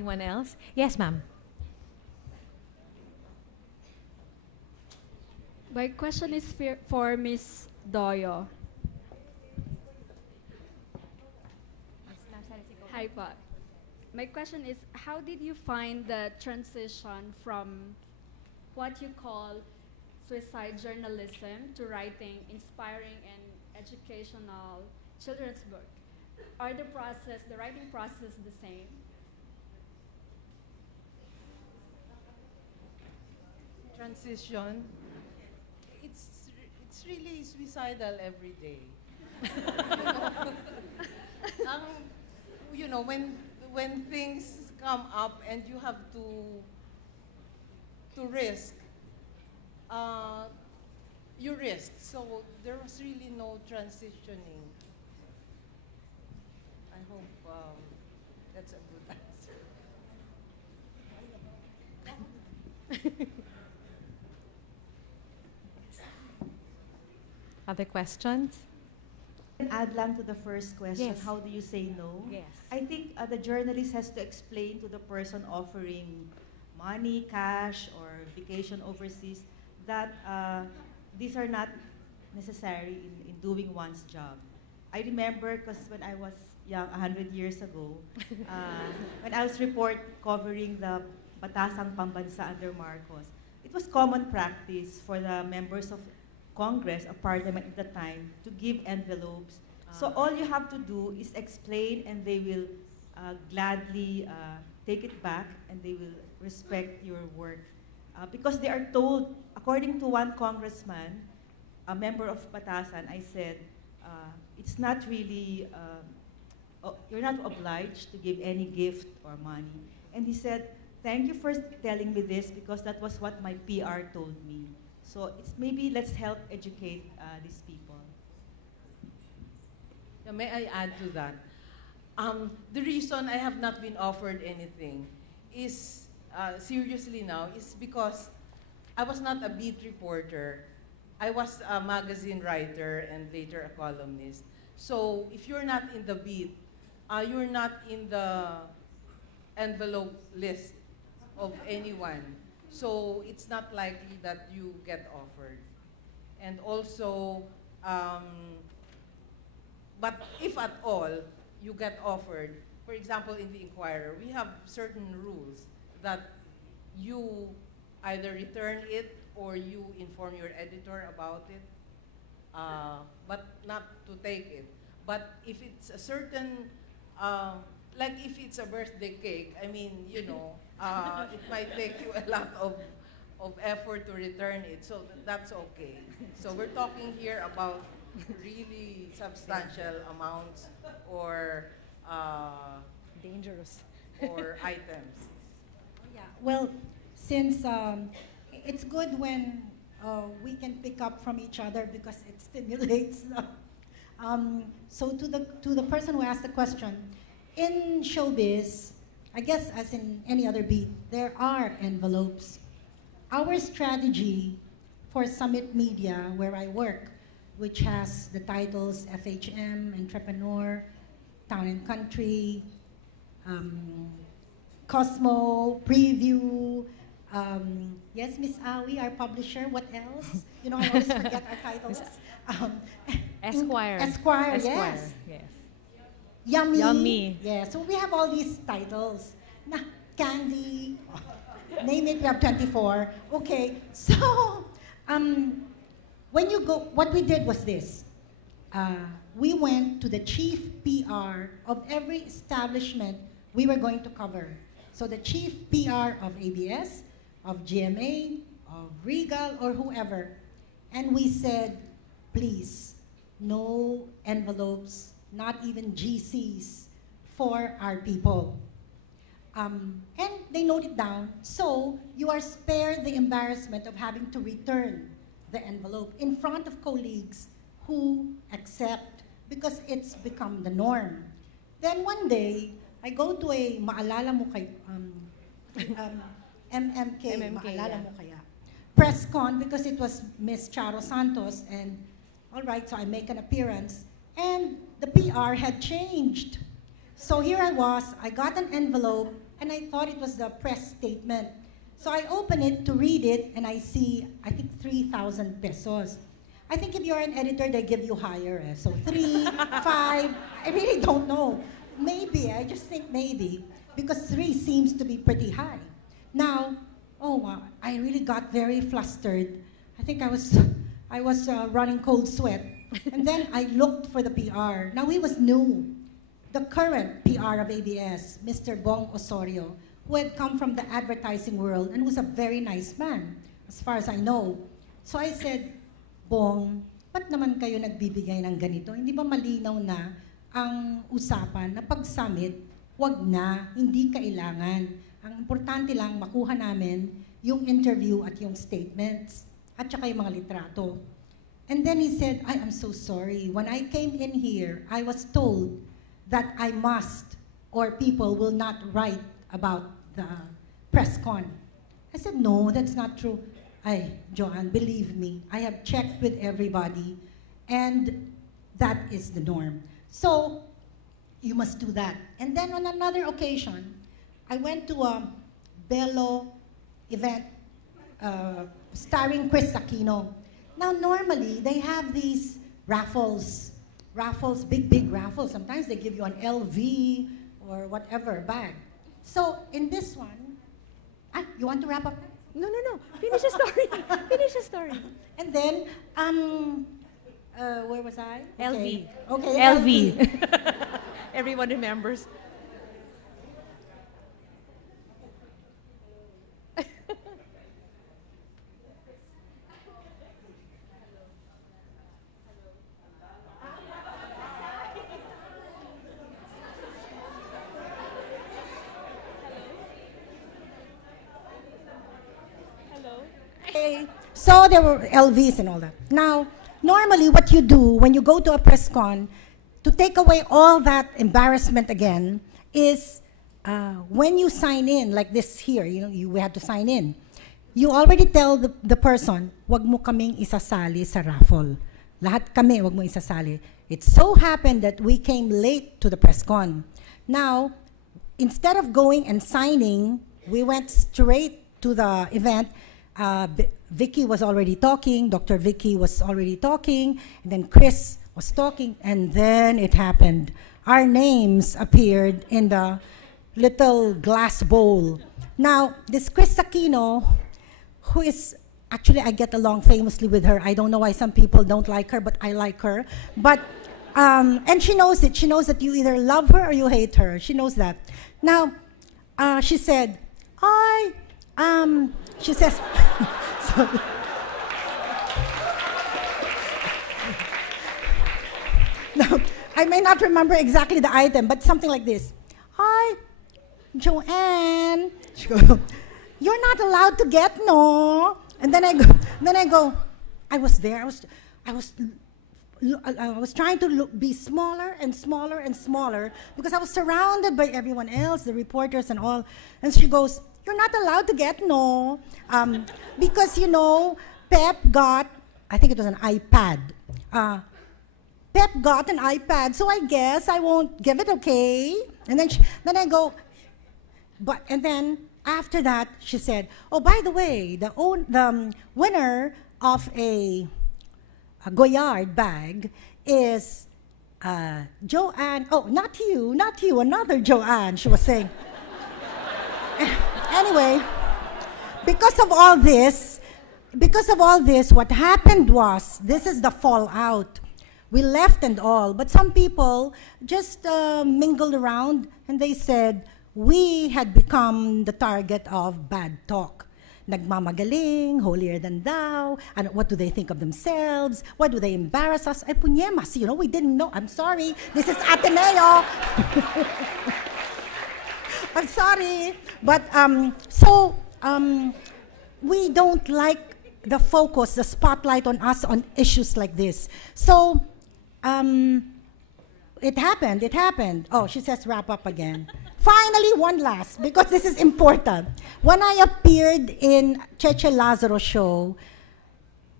Anyone else? Yes, ma'am. My question is for Miss Doyo. Hi, po. My question is, how did you find the transition from what you call suicide journalism to writing inspiring and educational children's book? Are the writing process the same? Transition, it's really suicidal every day. You know, when things come up and you have to risk, you risk. So there was really no transitioning. I hope that's a good answer. Other questions? Add lang to the first question, Yes. how do you say no? Yes. I think the journalist has to explain to the person offering money, cash, or vacation overseas that these are not necessary in doing one's job. I remember, because when I was young, 100 years ago, when I was covering the Batasang Pambansa under Marcos, it was common practice for the members of Congress or Parliament at the time to give envelopes. So all you have to do is explain, and they will gladly take it back, and they will respect your work. Because they are told, according to one congressman, a member of Batasan, I said, it's not really, you're not obliged to give any gift or money. And he said, thank you for telling me this, because that was what my PR told me. So it's maybe let's help educate these people. Yeah, may I add to that? The reason I have not been offered anything is, seriously now, is because I was not a beat reporter. I was a magazine writer and later a columnist. So if you're not in the beat, you're not in the envelope list of anyone. So it's not likely that you get offered. And also, but if at all you get offered, for example, in the Inquirer, we have certain rules that you either return it or you inform your editor about it, but not to take it. But if it's a certain, like if it's a birthday cake, I mean, you know, it might take you a lot of effort to return it, so that's okay. So we're talking here about really substantial amounts or dangerous or items. Yeah, well, since it's good when we can pick up from each other because it stimulates. So to the person who asked the question, in showbiz, I guess as in any other beat, there are envelopes. Our strategy for Summit Media, where I work, which has the titles FHM, Entrepreneur, Town and Country, Cosmo, Preview, yes, Miss Awi, our publisher, what else? You know, I always forget our titles. Esquire. Esquire, yes. Yes. Yummy. Yummy. Yeah, so we have all these titles. Na, Candy, name it, we have 24. Okay, so when you go, what we did was this. We went to the chief PR of every establishment we were going to cover. So the chief PR of ABS, of GMA, of Regal, or whoever. And we said, please, no envelopes, not even GCs for our people. And they noted down, so you are spared the embarrassment of having to return the envelope in front of colleagues who accept, because it's become the norm. Then one day, I go to a maalala mo kay, MMK, maalala yeah. mo kaya, press con, because it was Miss Charo Santos, and all right, so I make an appearance, and the PR had changed. So here I was, I got an envelope, and I thought it was the press statement. So I open it to read it, and I see, I think 3,000 pesos. I think if you're an editor, they give you higher. So 3, 5, I really don't know. Maybe, I just think maybe, because 3 seems to be pretty high. Now, oh wow, I really got very flustered. I think I was running cold sweat. And then I looked for the PR. Now he was new. The current PR of ABS, Mr. Bong Osorio, who had come from the advertising world and was a very nice man, as far as I know. So I said, Bong, ba't naman kayo nagbibigay ng ganito? Hindi ba malinaw na ang usapan na pag-summit, wag na, hindi kailangan. Ang importante lang, makuha namin yung interview at yung statements at saka yung mga litrato. And then he said, I am so sorry. When I came in here, I was told that I must, or people will not write about the press con. I said, no, that's not true. Ay, Joanne, believe me, I have checked with everybody, and that is the norm. So, you must do that. And then on another occasion, I went to a Bello event starring Chris Aquino. Now, normally, they have these raffles, big raffles. Sometimes they give you an LV or whatever bag. So, in this one, you want to wrap up? No. Finish the story. Finish the story. And then, where was I? LV. Okay, LV. Everyone remembers. Okay, so there were LVs and all that. Now, normally what you do when you go to a press con, to take away all that embarrassment again, is when you sign in, like this here, you have to sign in, you already tell the person, wag mo kaming isasali sa raffle. Lahat kami, wag mo isasali. It so happened that we came late to the press con. Now, instead of going and signing, we went straight to the event. Vicky was already talking, Dr. Vicky was already talking, and then Chris was talking, and then it happened. Our names appeared in the little glass bowl. Now, this Chris Aquino, who is, actually I get along famously with her. I don't know why some people don't like her, but I like her. But, and she knows it. She knows that you either love her or you hate her. She knows that. Now, she said, she says, now, I may not remember exactly the item, but something like this. Hi, Joanne. She goes, you're not allowed to get, no. And then I go, I was there. I was trying to be smaller and smaller and smaller because I was surrounded by everyone else, the reporters and all. And she goes, you're not allowed to get, no. Because, Pep got, I think it was an iPad. Pep got an iPad, so I guess I won't give it, okay? And then I go, and then after that, she said, oh, by the way, the winner of a Goyard bag is Joanne. Oh, not you, another Joanne, she was saying. Anyway, because of all this, what happened was, this is the fallout. We left and all, but some people just mingled around and they said, we had become the target of bad talk. Nagmamagaling, holier than thou, and what do they think of themselves? Why do they embarrass us? Ay, punyemas, we didn't know. I'm sorry, this is Ateneo. I'm sorry, but we don't like the focus, the spotlight on us on issues like this. So, it happened. Oh, she says wrap up again. Finally, one last, because this is important. When I appeared in Cheche Lazaro's show,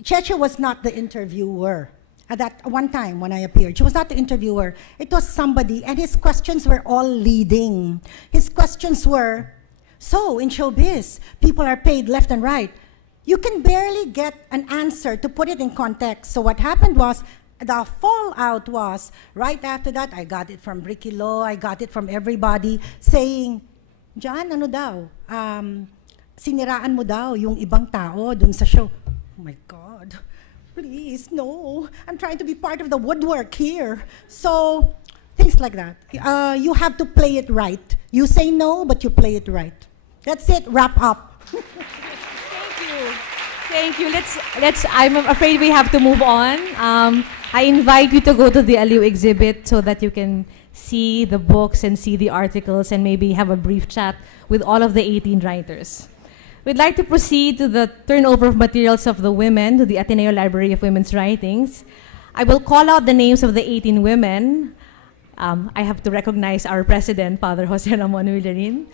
Cheche was not the interviewer. at that one time when I appeared. She was not the interviewer. It was somebody, and his questions were all leading. His questions were, so in showbiz, people are paid left and right. You can barely get an answer to put it in context. So what happened was, the fallout was, right after that, I got it from Ricky Lo, I got it from everybody, saying, John, ano daw, siniraan mo daw yung ibang tao dun sa show. Oh my God, please, no. I'm trying to be part of the woodwork here. So, things like that. You have to play it right. You say no, but you play it right. That's it, wrap up. Thank you. I'm afraid we have to move on. I invite you to go to the ALiWW exhibit so that you can see the books and see the articles and maybe have a brief chat with all of the 18 writers. We'd like to proceed to the turnover of materials of the women to the Ateneo Library of Women's Writings. I will call out the names of the 18 women. I have to recognize our president, Father Jose Ramon Villarin.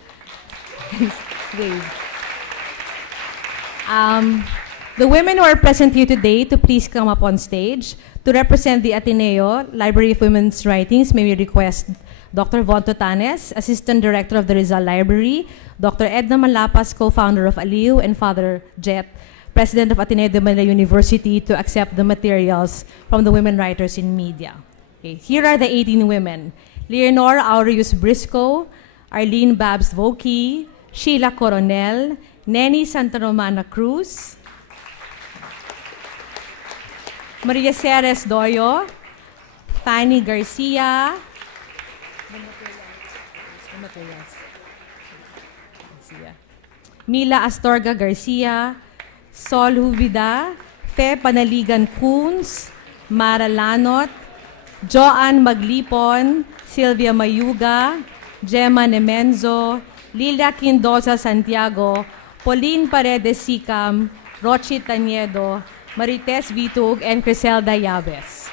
The women who are present here today to please come up on stage. To represent the Ateneo Library of Women's Writings, may we request Dr. Von Totanes, Assistant Director of the Rizal Library, Dr. Edna Malapas, co-founder of ALiWW, and Father Jet, President of Ateneo de Manila University, to accept the materials from the women writers in media. Okay, here are the 18 women. Leonor Aureus Briscoe, Arlene Babst Vokey, Sheila Coronel, Neni Santa Romana Cruz, Maria Ceres Doyo, Fanny Garcia, Mila Astorga Garcia, Juvida, Panaligan Koons, Marra Lanot, Maglipon, Sylvia Mayuga, Gemma Nemenzo, Lilia Quindoza Santiago, Pauline Paredes Sicam, Rochi Taniedo, Marites Vitug, and Criselda Yabes.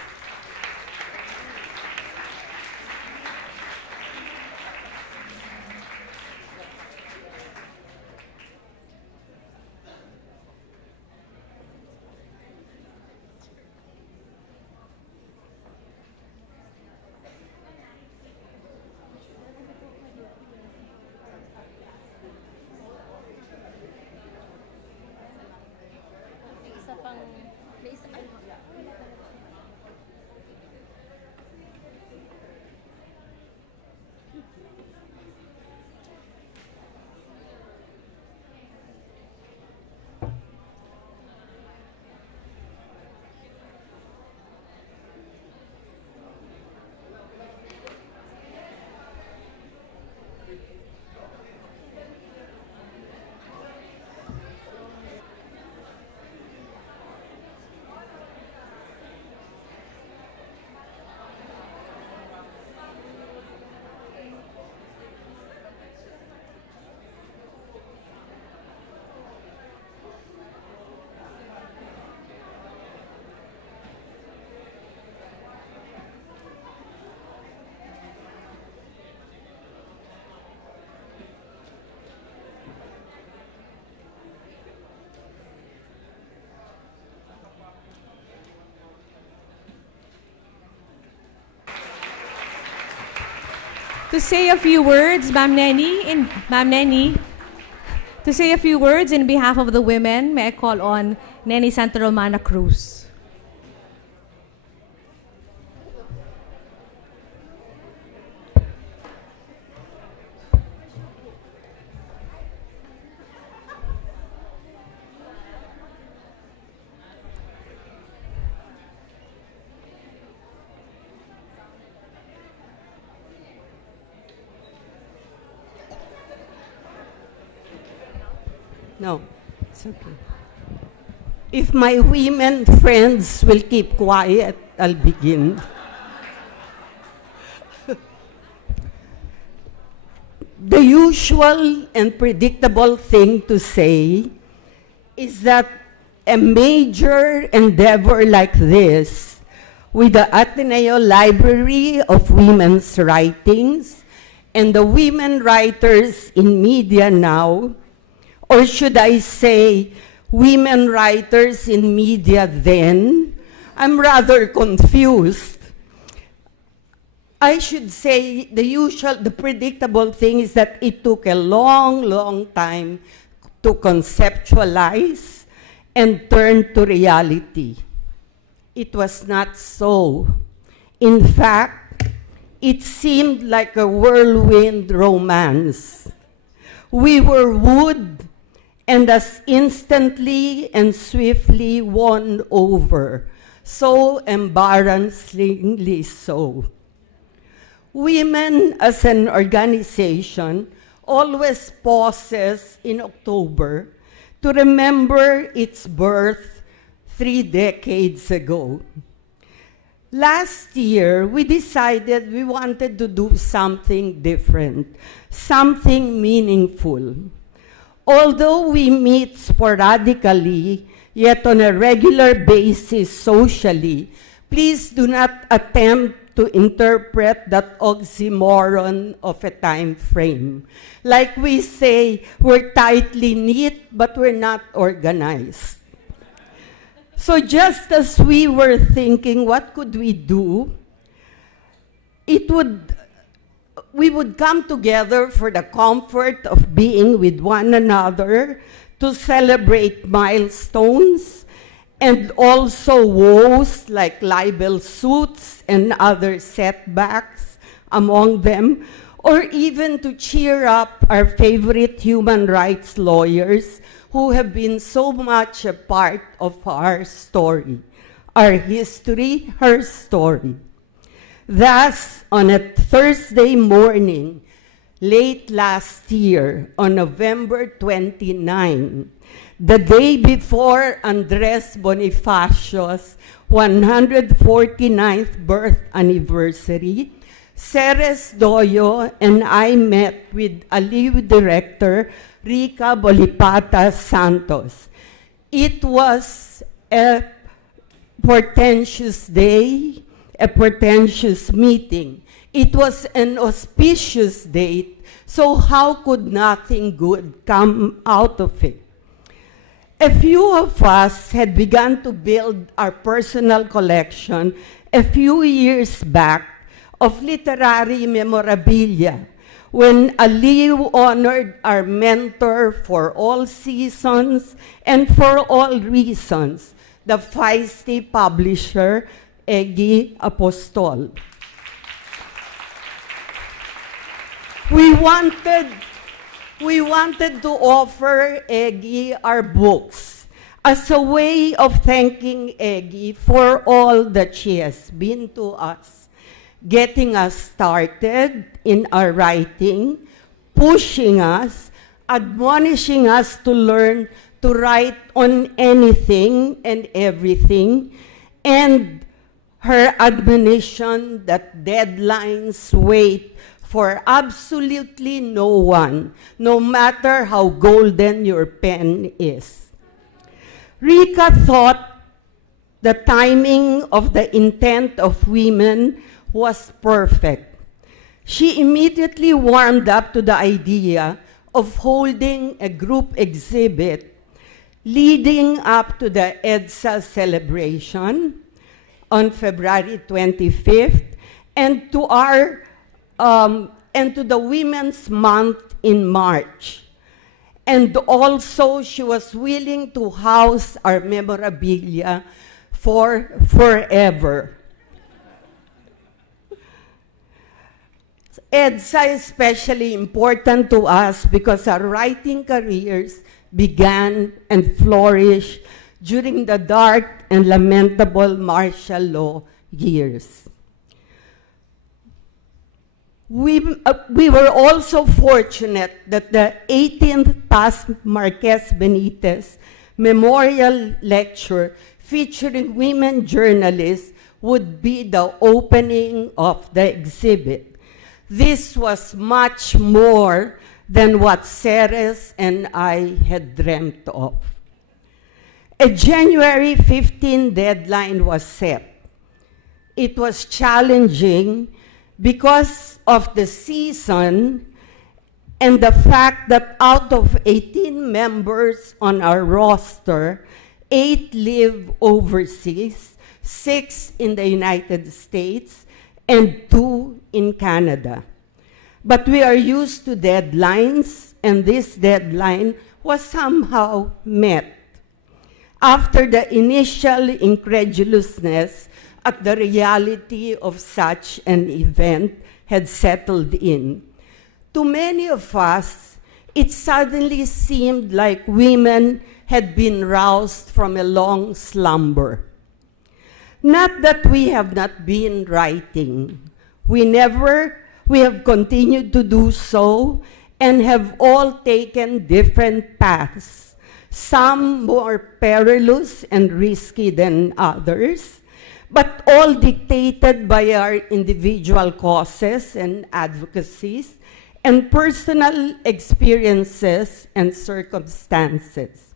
To say a few words, Ma'am Neni, to say a few words in behalf of the women, may I call on Neni Santa Romana Cruz. No, it's okay. If my women friends will keep quiet, I'll begin. The usual and predictable thing to say is that a major endeavor like this, with the Ateneo Library of Women's Writings and the women writers in media now, or should I say, women writers in media then, I'm rather confused. I should say the predictable thing is that it took a long, long time to conceptualize and turn to reality. It was not so. In fact, it seemed like a whirlwind romance. We were wooed and as instantly and swiftly won over, so embarrassingly so. Women as an organization always pauses in October to remember its birth 3 decades ago. Last year, we decided we wanted to do something different, something meaningful. Although we meet sporadically, yet on a regular basis socially, please do not attempt to interpret that oxymoron of a time frame. Like we say, we're tightly knit, but we're not organized. So just as we were thinking, what could we do? We would come together for the comfort of being with one another to celebrate milestones and also woes like libel suits and other setbacks among them, or even to cheer up our favorite human rights lawyers who have been so much a part of our story, our history, her story. Thus, on a Thursday morning, late last year, on November 29, the day before Andres Bonifacio's 149th birth anniversary, Ceres, Doyo, and I met with ALiWW director Rica Bolipata Santos. It was a portentous day, a portentous meeting. It was an auspicious date, so how could nothing good come out of it? A few of us had begun to build our personal collection a few years back of literary memorabilia when ALiWW honored our mentor for all seasons and for all reasons, the feisty publisher, Egi Apostol. We wanted to offer Egi our books as a way of thanking Egi for all that she has been to us, getting us started in our writing, pushing us, admonishing us to learn to write on anything and everything, and her admonition that deadlines wait for absolutely no one, no matter how golden your pen is. Rica thought the timing of the intent of women was perfect. She immediately warmed up to the idea of holding a group exhibit leading up to the EDSA celebration on February 25th and to the Women's Month in March. And also, she was willing to house our memorabilia for forever. EDSA is especially important to us because our writing careers began and flourished during the dark and lamentable martial law years. We were also fortunate that the 18th Paz Marquez Benitez Memorial Lecture featuring women journalists would be the opening of the exhibit. This was much more than what Ceres and I had dreamt of. A January 15 deadline was set. It was challenging because of the season and the fact that out of 18 members on our roster, 8 live overseas, 6 in the United States, and 2 in Canada. But we are used to deadlines, and this deadline was somehow met. After the initial incredulousness at the reality of such an event had settled in, to many of us, it suddenly seemed like women had been roused from a long slumber. Not that we have not been writing. We have continued to do so and have all taken different paths, some more perilous and risky than others, but all dictated by our individual causes and advocacies and personal experiences and circumstances.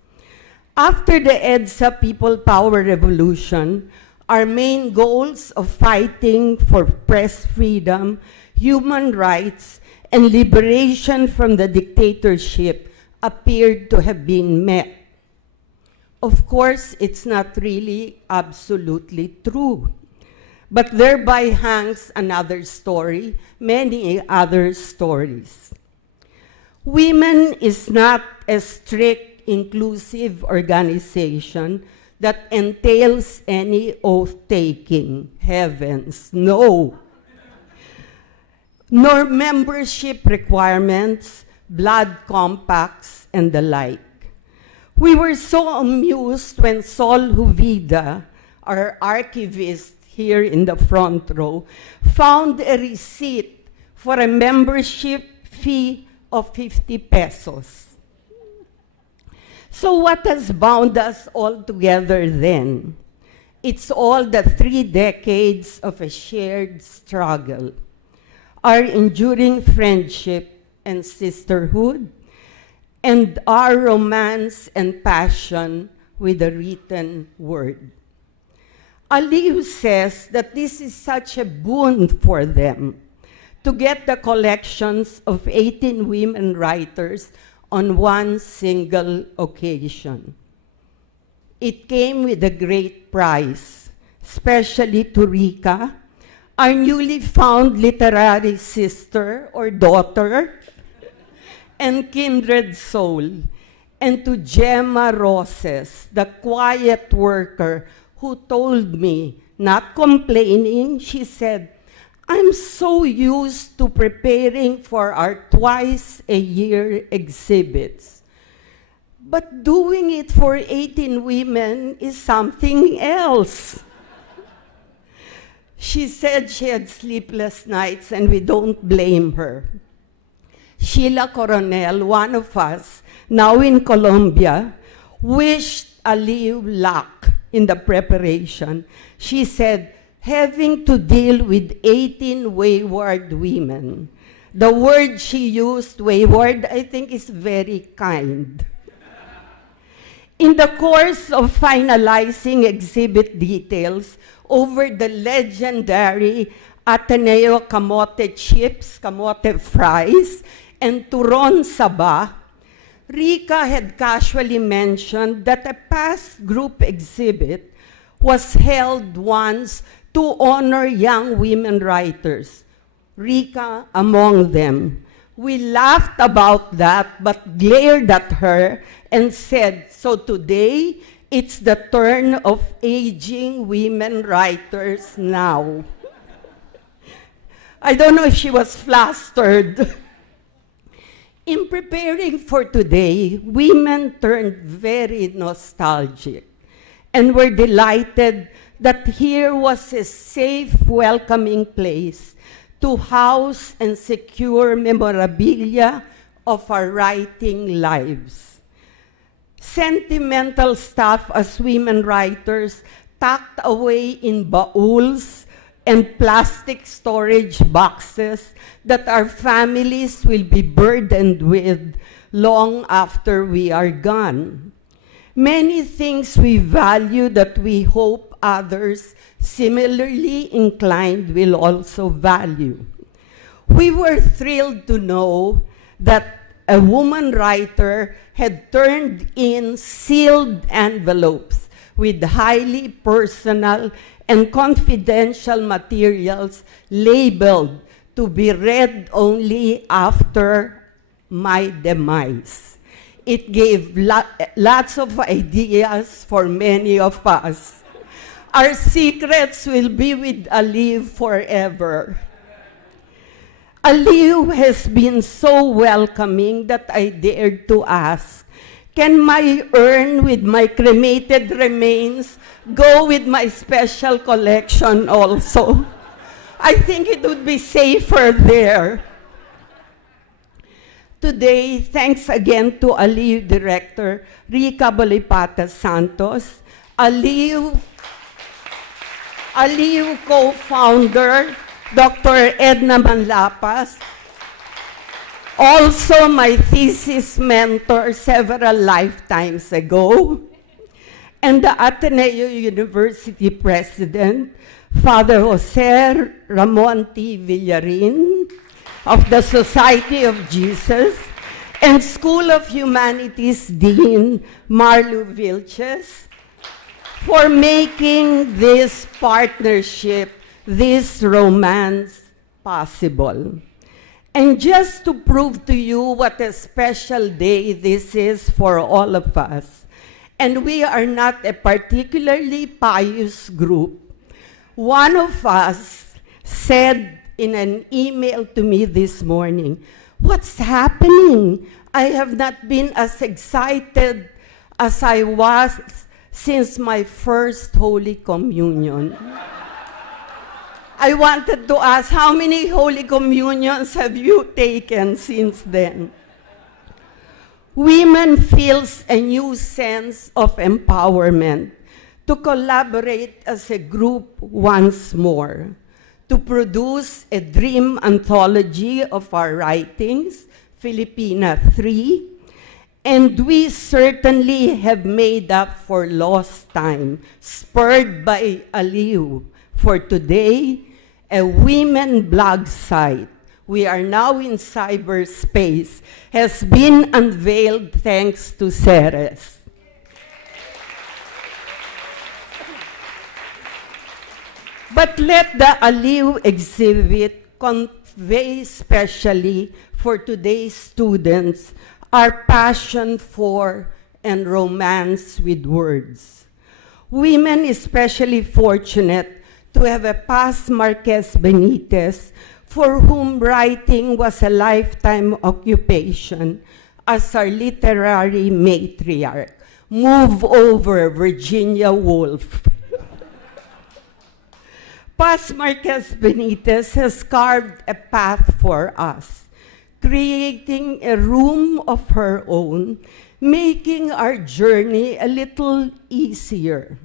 After the EDSA People Power Revolution, our main goals of fighting for press freedom, human rights, and liberation from the dictatorship appeared to have been met. Of course, it's not really absolutely true, but thereby hangs another story, many other stories. Women is not a strict, inclusive organization that entails any oath-taking. Heavens, no. Nor membership requirements, blood compacts, and the like. We were so amused when Sol Juvida, our archivist here in the front row, found a receipt for a membership fee of 50 pesos. So what has bound us all together then? It's all the 3 decades of a shared struggle, our enduring friendship and sisterhood, and our romance and passion with the written word. ALiWW says that this is such a boon for them to get the collections of 18 women writers on one single occasion. It came with a great price, especially to Rika, our newly found literary sister or daughter, and kindred soul, and to Gemma Roses, the quiet worker who told me, not complaining, she said, "I'm so used to preparing for our twice-a-year exhibits, but doing it for 18 women is something else." She said she had sleepless nights, and we don't blame her. Sheila Coronel, one of us, now in Colombia, wished ALiWW luck in the preparation. She said, having to deal with 18 wayward women. The word she used, wayward, I think is very kind. In the course of finalizing exhibit details over the legendary Ateneo kamote chips, kamote fries, and turon saba, Rika had casually mentioned that a past group exhibit was held once to honor young women writers, Rika among them. We laughed about that, but glared at her and said, "So today, it's the turn of aging women writers now." I don't know if she was flustered. In preparing for today, women turned very nostalgic and were delighted that here was a safe, welcoming place to house and secure memorabilia of our writing lives. Sentimental stuff as women writers tucked away in bauls and plastic storage boxes that our families will be burdened with long after we are gone. Many things we value that we hope others similarly inclined will also value. We were thrilled to know that a woman writer had turned in sealed envelopes with highly personal and confidential materials labeled to be read only after my demise. It gave lots of ideas for many of us. Our secrets will be with ALiWW forever. ALiWW has been so welcoming that I dared to ask, can my urn with my cremated remains go with my special collection also? I think it would be safer there. Today, thanks again to ALiWW Director Rica Bolipata Santos, ALiWW co-founder Dr. Edna Manlapas, also my thesis mentor several lifetimes ago, and the Ateneo University President, Father Jose Ramon T. Villarin of the Society of Jesus, and School of Humanities Dean Marlu Vilches, for making this partnership, this romance possible. And just to prove to you what a special day this is for all of us, and we are not a particularly pious group, one of us said in an email to me this morning, "What's happening? I have not been as excited as I was since my first Holy Communion." I wanted to ask, how many Holy Communions have you taken since then? Women feels a new sense of empowerment to collaborate as a group once more, to produce a dream anthology of our writings, Filipina 3, and we certainly have made up for lost time, spurred by ALiWW. For today, a women blog site, we are now in cyberspace, has been unveiled thanks to Ceres. But let the ALiWW exhibit convey specially for today's students our passion for and romance with words. Women especially fortunate to have a past Marquez Benitez for whom writing was a lifetime occupation as our literary matriarch. Move over, Virginia Woolf. Paz Marquez Benitez has carved a path for us, creating a room of her own, making our journey a little easier.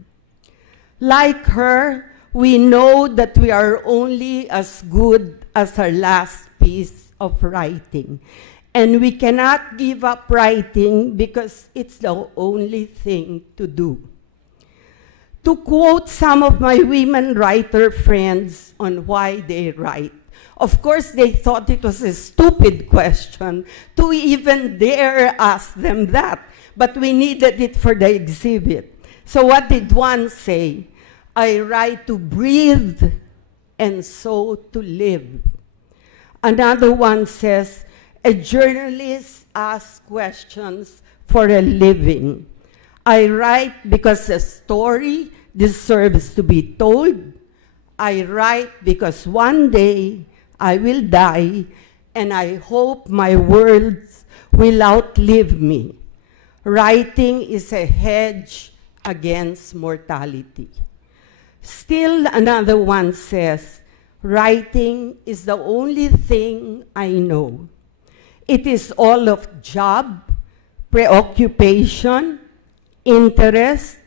Like her, we know that we are only as good as our last piece of writing, and we cannot give up writing because it's the only thing to do. To quote some of my women writer friends on why they write, of course they thought it was a stupid question to even dare ask them that, but we needed it for the exhibit. So what did one say? I write to breathe and so to live. Another one says, a journalist asks questions for a living. I write because a story deserves to be told. I write because one day I will die and I hope my words will outlive me. Writing is a hedge against mortality. Still another one says, writing is the only thing I know. It is all of job, preoccupation, interest,